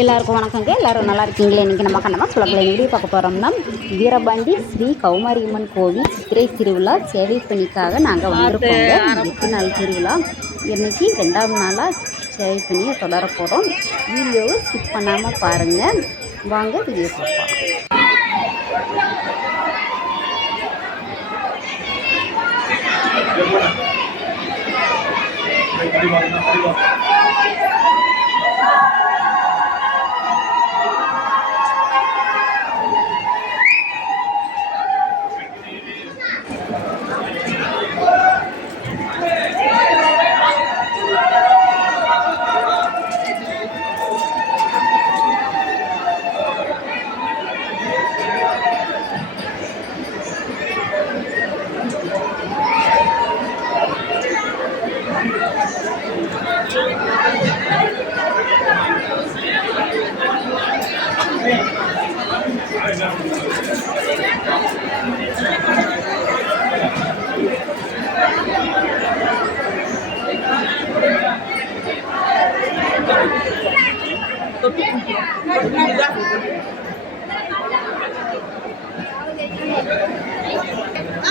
எல்லாருக்கும் வணக்கங்க. எல்லாரும் நல்லா இருக்கீங்களே? இன்றைக்கி நம்ம கண்ணமாக சொல்லக்கில் வீடியோ பார்க்க போகிறோம்னா, வீரபாண்டி ஸ்ரீ கௌமாரியம்மன் கோவில் சித்திரை திருவிழா சேவை பணிக்காக நாங்கள் வந்திருக்கோங்க. 8 நாள் திருவிழா. இன்றைக்கி 2ஆம் நாளாக சேவை பணியை தொடர போகிறோம். வீடியோவை ஸ்கிப் பண்ணாமல் பாருங்கள். வாங்க வீடியோ பார்ப்போம்.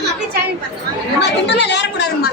அப்படியே சேவிங் பண்ணுமா திண்டமே ஏறக்கூடாதும்மா.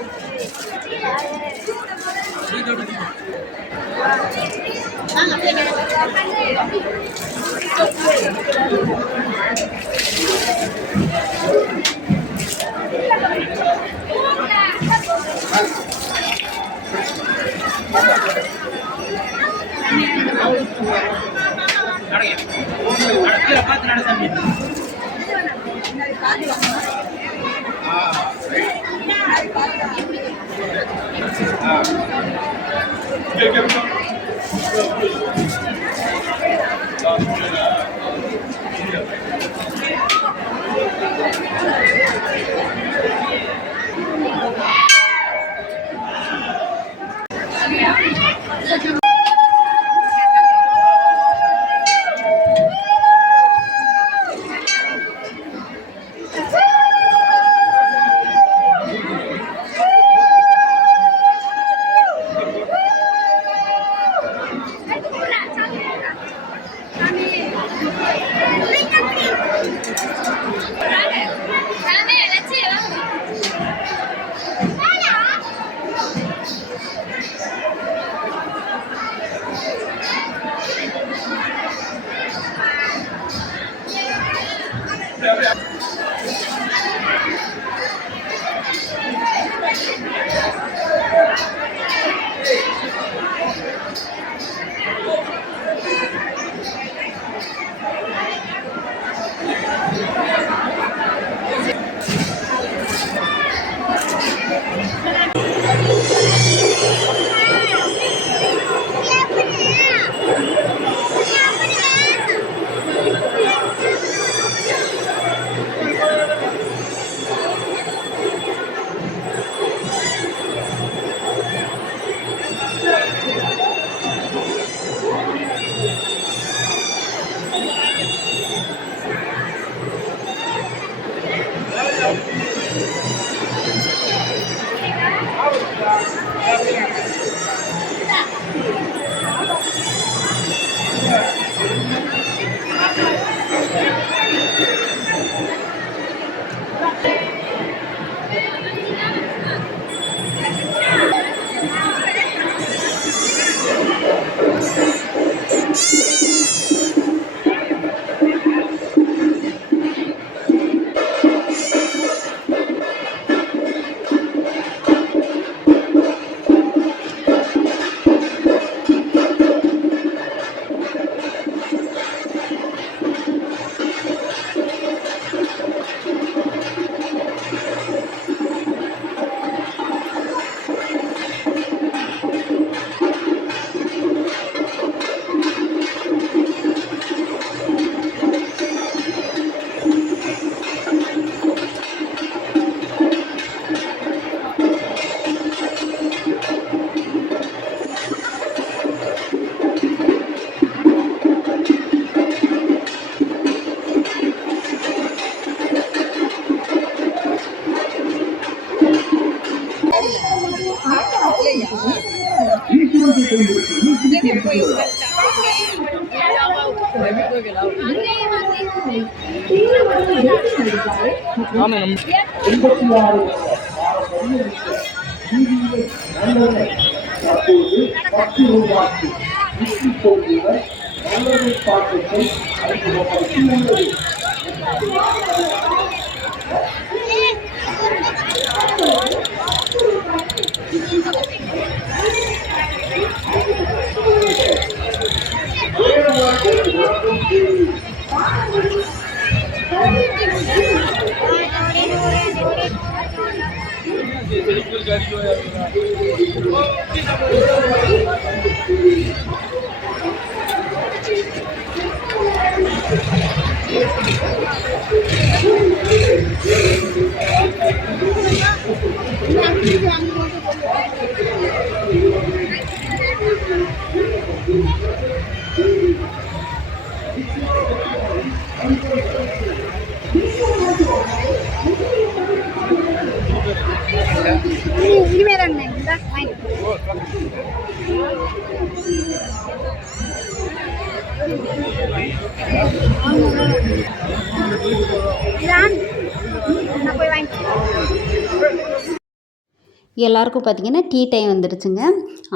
எல்லாருக்கும் பார்த்திங்கன்னா டீ டைம் வந்துடுச்சுங்க.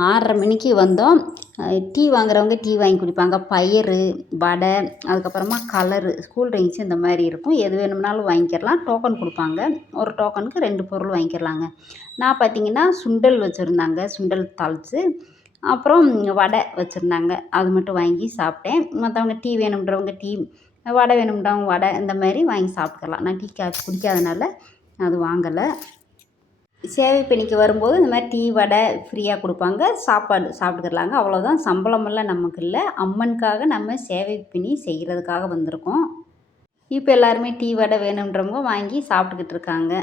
6:30 மணிக்கு வந்தோம். டீ வாங்குறவங்க டீ வாங்கி குடிப்பாங்க. பயிறு, வடை, அதுக்கப்புறமா கலரு, கூல் ட்ரிங்க்ஸ் இந்த மாதிரி இருக்கும். எது வேணும்னாலும் வாங்கிக்கிறலாம். டோக்கன் கொடுப்பாங்க. ஒரு டோக்கனுக்கு 2 பொருள் வாங்கிக்கிறலாங்க. நான் பார்த்திங்கன்னா சுண்டல் வச்சுருந்தாங்க, சுண்டல் தாளித்து, அப்புறம் வடை வச்சுருந்தாங்க. அது மட்டும் வாங்கி சாப்பிட்டேன். மற்றவங்க டீ வேணுன்றவங்க டீ, வடை வேணுன்றவங்க வடை, இந்த மாதிரி வாங்கி சாப்பிட்டுக்கலாம். நான் டீ காஃபி குடிக்காதனால அது வாங்கலை. சேவை பணிக்கு வரும்போது இந்த மாதிரி டீ வடை ஃப்ரீயாக கொடுப்பாங்க. சாப்பாடு சாப்பிட்டுக்கலாங்க. அவ்வளோதான். சம்பளமெல்லாம் நமக்கு இல்லை. அம்மனுக்காக நம்ம சேவை பணி செய்கிறதுக்காக வந்திருக்கோம். இப்போ எல்லாருமே டீ வடை வேணுன்றவங்க வாங்கி சாப்பிட்டுக்கிட்டு இருக்காங்க.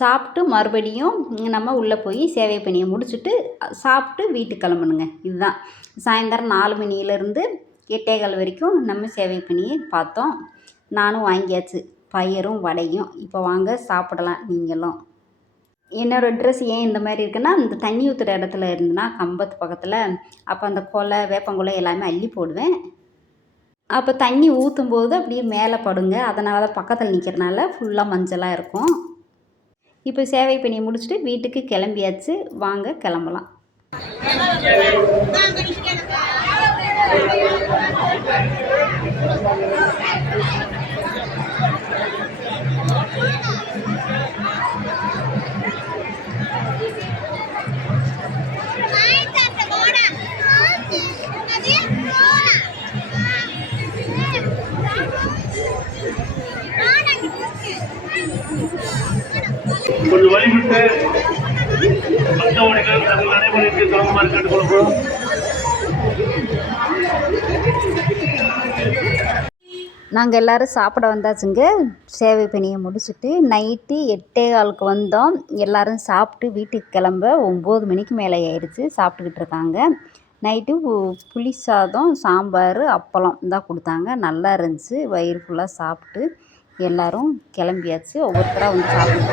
சாப்பிட்டு மறுபடியும் நம்ம உள்ளே போய் சேவை பணியை முடிச்சுட்டு சாப்பிட்டு வீட்டுக்கு கிளம்பணுங்க. இதுதான் சாயந்தரம் 4 மணியிலேருந்து 8:15 வரைக்கும் நம்ம சேவை பணியை பார்த்தோம். நானும் வாங்கியாச்சு பயிரும் வடையும். இப்போ வாங்க சாப்பிடலாம் நீங்களும். என்னோடய ட்ரெஸ் ஏன் இந்த மாதிரி இருக்குன்னா, இந்த தண்ணி ஊற்றுற இடத்துல இருந்துன்னா கம்பத்து பக்கத்தில், அப்போ அந்த கொலை வேப்பங்குலை எல்லாமே அள்ளி போடுவேன். அப்போ தண்ணி ஊற்றும்போது அப்படியே மேலே படுங்க. அதனால தான் பக்கத்தில் நிற்கிறனால ஃபுல்லாக மஞ்சளாக இருக்கும். இப்போ சேவை பணியை முடிச்சுட்டு வீட்டுக்கு கிளம்பியாச்சு. வாங்க கிளம்பலாம். கொஞ்சம் வழிவிட்டு மற்றவர்கள் தங்கள் நடைமுறைக்கு தகுமாறு கேட்டுக்கொள்கிறோம். நாங்கள் எல்லோரும் சாப்பிட வந்தாச்சுங்க. சேவை பணியை முடிச்சுட்டு நைட்டு 8:15 வந்தோம். எல்லோரும் சாப்பிட்டு வீட்டுக்கு கிளம்ப 9 மணிக்கு மேலே ஆயிடுச்சு. சாப்பிட்டுக்கிட்டு இருக்காங்க. நைட்டு புளி சாதம், சாம்பார், அப்பளம் தான் கொடுத்தாங்க. நல்லா இருந்துச்சு. வயிறு ஃபுல்லாக சாப்பிட்டு எல்லோரும் கிளம்பியாச்சு. ஒவ்வொருத்தராக வந்து சாப்பிட்டு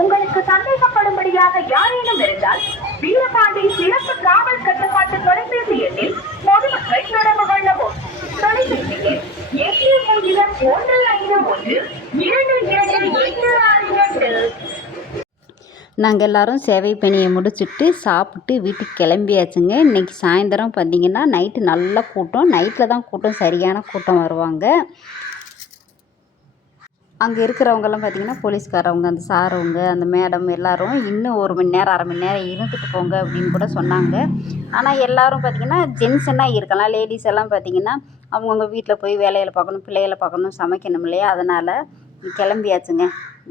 உங்களுக்கு சந்தேகப்படும்படியாக யாரேனும் இருந்தால் வீரபாண்டி சிறப்பு காவல் கட்டுப்பாட்டு தொலைபேசி எண்ணில் பொதுமக்கள் தொடர்பு கொள்ளவும். தொலைபேசி எண் 8001212262. நாங்கள் எல்லோரும் சேவை பணியை முடிச்சுட்டு சாப்பிட்டு வீட்டுக்கு கிளம்பியாச்சுங்க. இன்றைக்கி சாயந்தரம் பார்த்திங்கன்னா நைட்டு நல்ல கூட்டம். நைட்டில் தான் கூட்டம், சரியான கூட்டம் வருவாங்க. அங்கே இருக்கிறவங்கெல்லாம் பார்த்திங்கன்னா போலீஸ்காரவங்க, அந்த சாரவங்க, அந்த மேடம் எல்லோரும் இன்னும் 1 மணி நேரம் 1/2 மணி நேரம் இருந்துட்டு போங்க அப்படின்னு கூட சொன்னாங்க. ஆனால் எல்லோரும் பார்த்திங்கன்னா ஜென்ஸெல்லாம் இருக்கலாம். லேடிஸ் எல்லாம் பார்த்திங்கன்னா அவங்கவுங்க வீட்டில் போய் வேலையில் பார்க்கணும், பிள்ளைகளை பார்க்கணும், சமைக்கணும் இல்லையா? அதனால் கிளம்பியாச்சுங்க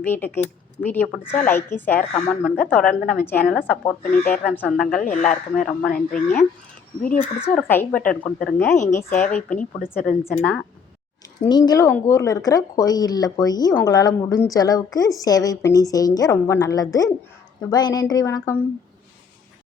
வீட்டுக்கு. வீடியோ பிடிச்சா லைக்கு ஷேர் கமெண்ட் பண்ணுங்கள். தொடர்ந்து நம்ம சேனலை சப்போர்ட் பண்ணிகிட்டே இருக்கிற சொந்தங்கள் எல்லாருக்குமே ரொம்ப நன்றிங்க. வீடியோ பிடிச்சி ஒரு கை பட்டன் கொடுத்துருங்க. எங்கேயும் சேவை பண்ணி பிடிச்சிருந்துச்சுன்னா நீங்களும் உங்கள் ஊரில் இருக்கிற கோயிலில் போய் உங்களால் முடிஞ்ச அளவுக்கு சேவை பண்ணி செய்யுங்க. ரொம்ப நல்லது. பாய், நன்றி, வணக்கம்.